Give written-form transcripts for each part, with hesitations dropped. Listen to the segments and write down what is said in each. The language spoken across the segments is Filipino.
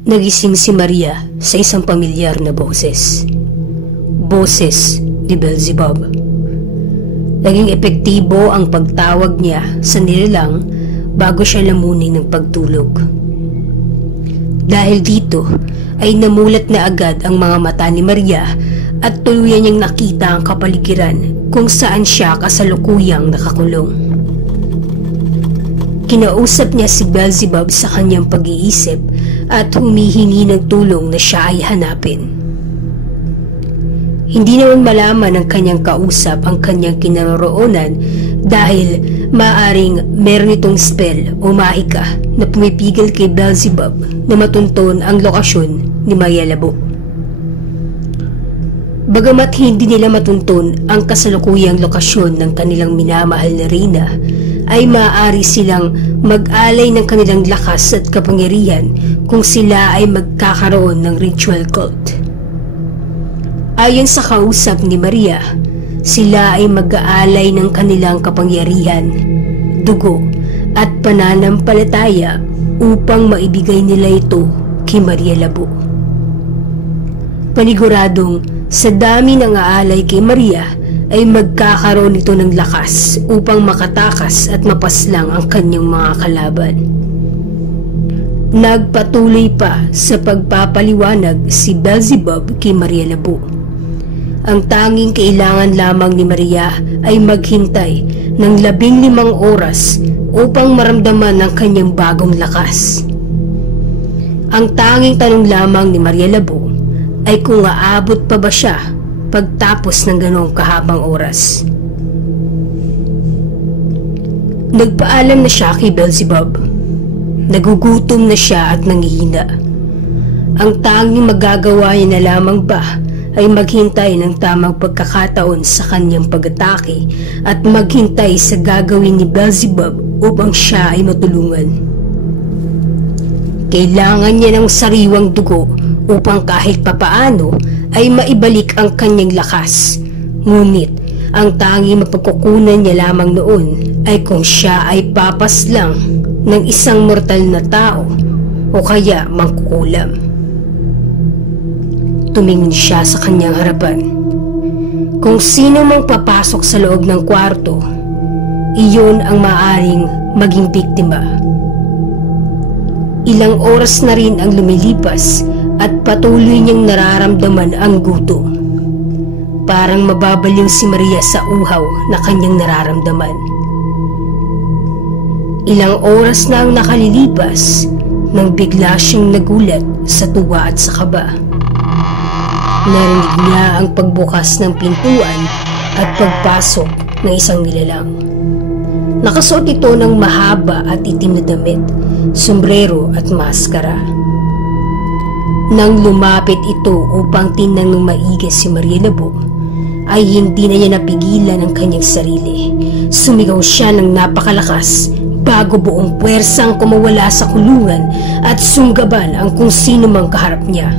Nagising si Maria sa isang pamilyar na boses. Boses ni Beelzebub. Naging epektibo ang pagtawag niya sa nilalang bago siya lamunin ng pagtulog. Dahil dito ay namulat na agad ang mga mata ni Maria at tuluyan niyang nakita ang kapaligiran kung saan siya kasalukuyang nakakulong. Kinausap niya si Beelzebub sa kanyang pag-iisip at humihingi ng tulong na siya ay hanapin. Hindi naman malaman ng kanyang kausap ang kanyang kinaroroonan dahil maaring meron itong spell o mahika na pumipigil kay Beelzebub na matunton ang lokasyon ni Maria Labo. Bagamat hindi nila matunton ang kasalukuyang lokasyon ng kanilang minamahal na reyna, ay maaari silang mag-alay ng kanilang lakas at kapangyarihan kung sila ay magkakaroon ng ritual cult. Ayon sa kausap ni Maria, sila ay mag-aalay ng kanilang kapangyarihan, dugo at pananampalataya upang maibigay nila ito kay Maria Labo. Paniguradong sa dami ng aalay kay Maria ay magkakaroon ito ng lakas upang makatakas at mapaslang ang kanyang mga kalaban. Nagpatuloy pa sa pagpapaliwanag si Beelzebub kay Maria Labo. Ang tanging kailangan lamang ni Maria ay maghintay ng 15 oras upang maramdaman ang kanyang bagong lakas. Ang tanging tanong lamang ni Maria Labo ay kung aabot pa ba siya pagtapos ng ganong kahabang oras. Nagpaalam na siya kay Beelzebub. Nagugutom na siya at nangihina. Ang tanging magagawa niya na lamang ba ay maghintay ng tamang pagkakataon sa kanyang pag-atake at maghintay sa gagawin ni Beelzebub upang siya ay matulungan. Kailangan niya ng sariwang dugo upang kahit papaano ay maibalik ang kanyang lakas. Ngunit ang tanging mapagkukunan niya lamang noon ay kung siya ay papaslang ng isang mortal na tao o kaya mangkukulam. Tumingin siya sa kanyang harapan. Kung sino mang papasok sa loob ng kwarto, iyon ang maaaring maging biktima. Ilang oras na rin ang lumilipas at patuloy niyang nararamdaman ang gutom. Parang mababaliw si Maria sa uhaw na kanyang nararamdaman. Ilang oras na ang nakalilipas nang bigla siyang nagulat sa tuwa at sa kaba. Narinig niya ang pagbukas ng pintuan at pagpasok ng isang nilalang. Nakasuot ito ng mahaba at itim na damit, sombrero at maskara. Nang lumapit ito upang tingnan ng maigi si Maria Labo, ay hindi na niya napigilan ang kanyang sarili. Sumigaw siya ng napakalakas bago buong puwersang kumawala sa kulungan at sunggaban ang kung sino mang kaharap niya.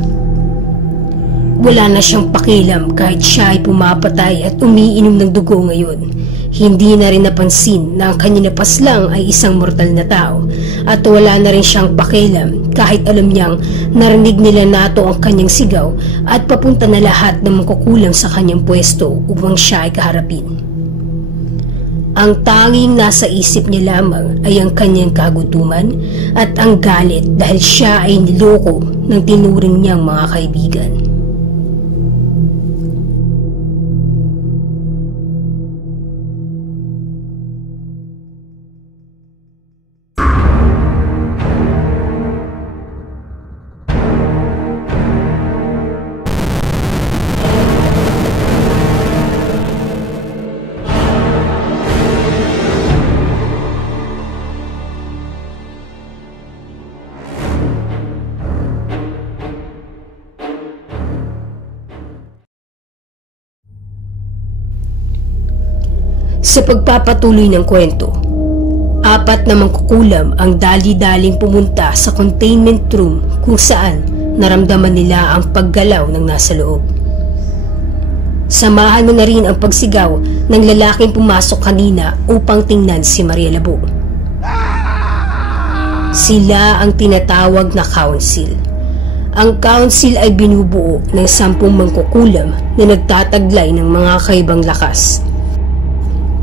Wala na siyang pakialam kahit siya ay pumapatay at umiinom ng dugo ngayon. Hindi na rin napansin na ang kanya napaslang ay isang mortal na tao at wala na rin siyang pakialam kahit alam niyang narinig nila nato ang kanyang sigaw at papunta na lahat ng mangkukulam sa kanyang pwesto upang siya ay kaharapin. Ang tanging nasa isip niya lamang ay ang kanyang kagutuman at ang galit dahil siya ay niloko ng tinuring niyang mga kaibigan. Sa pagpapatuloy ng kwento, 4 na mangkukulam ang dali-daling pumunta sa containment room kung saan naramdaman nila ang paggalaw ng nasa loob. Samahan mo na rin ang pagsigaw ng lalaking pumasok kanina upang tingnan si Maria Labo. Sila ang tinatawag na council Ang council ay binubuo ng 10 mangkukulam na nagtataglay ng mga kaibang lakas.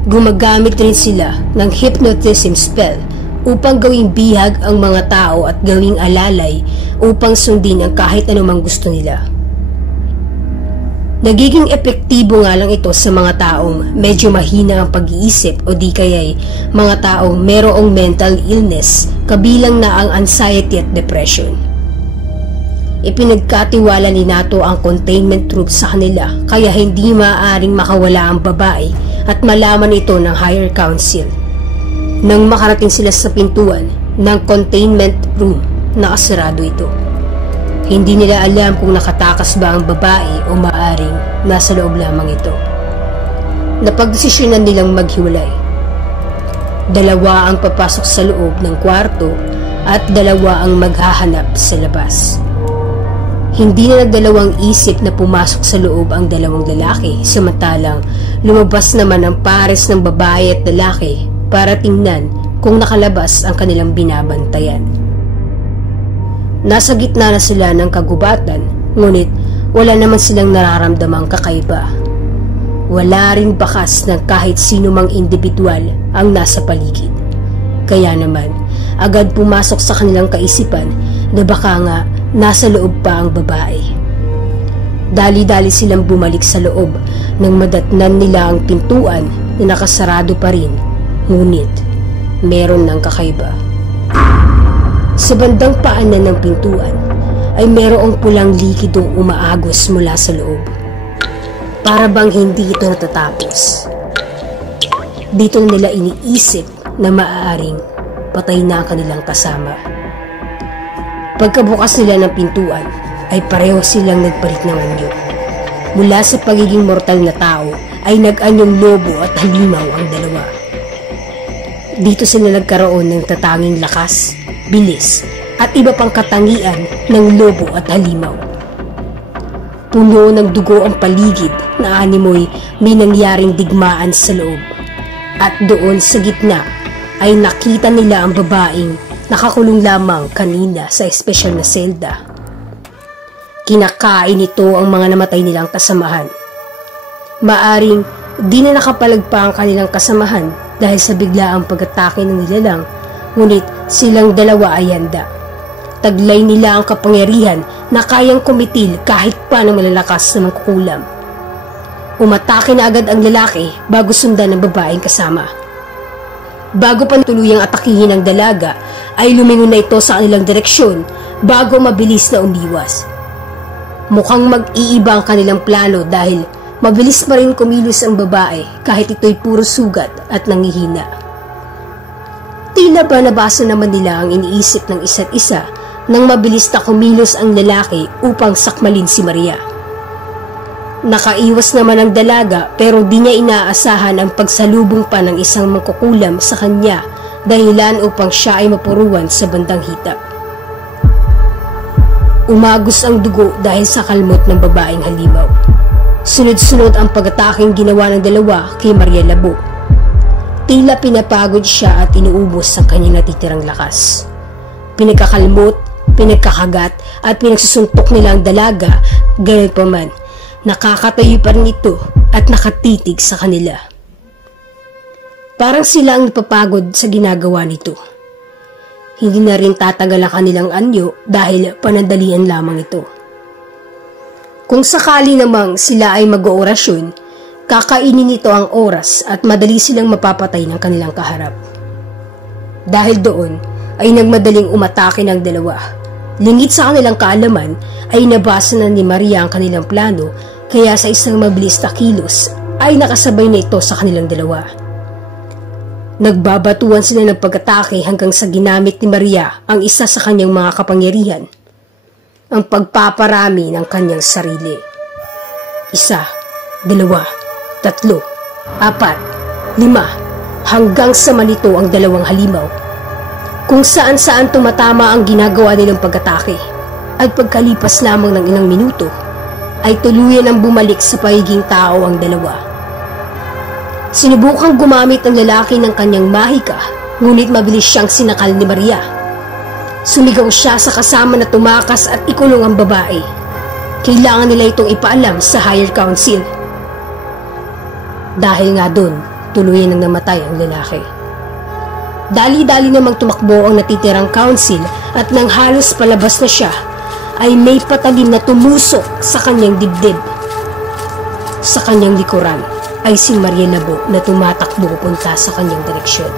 Gumagamit rin sila ng hypnotism spell upang gawing bihag ang mga tao at gawing alalay upang sundin ang kahit anumang gusto nila. Nagiging epektibo nga lang ito sa mga taong medyo mahina ang pag-iisip o di kaya'y mga taong merong mental illness kabilang na ang anxiety at depression. Ipinagkatiwala ni NATO ang containment troops sa kanila kaya hindi maaaring makawala ang babae at malaman ito ng higher council. Nang makarating sila sa pintuan ng containment room, nakasarado ito. Hindi nila alam kung nakatakas ba ang babae o maaring nasa loob lamang ito. Napagdesisyonan nilang maghiwalay. 2 ang papasok sa loob ng kwarto at 2 ang maghahanap sa labas. Hindi na nagdalawang isip na pumasok sa loob ang 2 lalaki, samantalang lumabas naman ang pares ng babae at lalaki para tingnan kung nakalabas ang kanilang binabantayan. Nasa gitna na sila ng kagubatan, ngunit wala naman silang nararamdamang kakaiba. Wala ring bakas ng kahit sino mang individual ang nasa paligid. Kaya naman, agad pumasok sa kanilang kaisipan na baka nga nasa loob pa ang babae. Dali-dali silang bumalik sa loob nang madatnan nila ang pintuan na nakasarado pa rin, ngunit meron ng kakaiba. Sa bandang paanan ng pintuan ay merong pulang likidong umaagos mula sa loob. Para bang hindi ito natatapos. Dito na nila iniisip na maaaring patay na ang kanilang kasama. Pagkabukas nila ng pintuan ay pareho silang nagpalit ng anyo. Mula sa pagiging mortal na tao ay nag-anyong lobo at halimaw ang 2. Dito sila nagkaroon ng tatanging lakas, bilis, at iba pang katangian ng lobo at halimaw. Puno ng dugo ang paligid na animoy may nangyaring digmaan sa loob. At doon sa gitna ay nakita nila ang babaeng nakakulong lamang kanina sa espesyal na selda. Kinakain ito ang mga namatay nilang kasamahan. Maaring di na nakapalagpa ang kanilang kasamahan dahil sa biglaang pag-atake ng nilalang, ngunit silang 2 ay handa. Taglay nila ang kapangyarihan na kayang kumitil kahit pa ng malalakas na mangkukulam. Umatake na agad ang lalaki bago sundan ng babaeng kasama. Bago pa tuluyang atakihin ang dalaga, ay lumingon na ito sa kanilang direksyon bago mabilis na umiwas. Mukhang mag-iiba ang kanilang plano dahil mabilis pa rin kumilos ang babae kahit ito'y puro sugat at nangihina. Tila ba nabasa naman nila ang iniisip ng isa't isa nang mabilis na kumilos ang lalaki upang sakmalin si Maria. Nakaiwas naman ang dalaga pero di niya inaasahan ang pagsalubong pa ng isang mangkukulam sa kanya dahilan upang siya ay mapuruan sa bandang hitap. Umagos ang dugo dahil sa kalmot ng babaeng halimaw. Sunod-sunod ang pag-ataking ginawa ng 2 kay Maria Labo. Tila pinapagod siya at inuubos ang kanyang natitirang lakas. Pinagkakalmot, pinagkakagat at pinagsusuntok nila ang dalaga, gayon pa man, nakakatayo pa rin ito at nakatitig sa kanila. Parang sila ang napapagod sa ginagawa nito. Hindi na rin tatagal ang kanilang anyo dahil panandalian lamang ito. Kung sakali namang sila ay mag-oorasyon, kakainin nito ang oras at madali silang mapapatay ng kanilang kaharap. Dahil doon ay nagmadaling umatake ng 2. Lingid sa kanilang kaalaman ay nabasa na ni Maria ang kanilang plano kaya sa isang mabilis na kilos ay nakasabay na ito sa kanilang 2. Nagbabatuan sila ng pag-atake hanggang sa ginamit ni Maria ang isa sa kanyang mga kapangyarihan, ang pagpaparami ng kanyang sarili. 1, 2, 3, 4, 5, hanggang sa malito ang 2 halimaw. Kung saan-saan tumatama ang ginagawa nilang pag-atake, at pagkalipas lamang ng ilang minuto, ay tuluyan ang bumalik sa pagiging tao ang 2. Sinubukang gumamit ang lalaki ng kanyang mahika, ngunit mabilis siyang sinakal ni Maria. Sumigaw siya sa kasama na tumakas at ikulong ang babae. Kailangan nila itong ipaalam sa higher council. Dahil nga doon, tuluyan nang namatay ang lalaki. Dali-dali namang tumakbo ang natitirang council at nang halos palabas na siya, ay may patalim na tumusok sa kanyang dibdib. Sa kanyang likuran ay si Maria Labo na tumatakbo punta sa kanyang direksyon.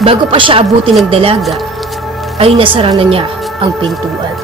Bago pa siya abutin ng dalaga, ay nasara na niya ang pintuan.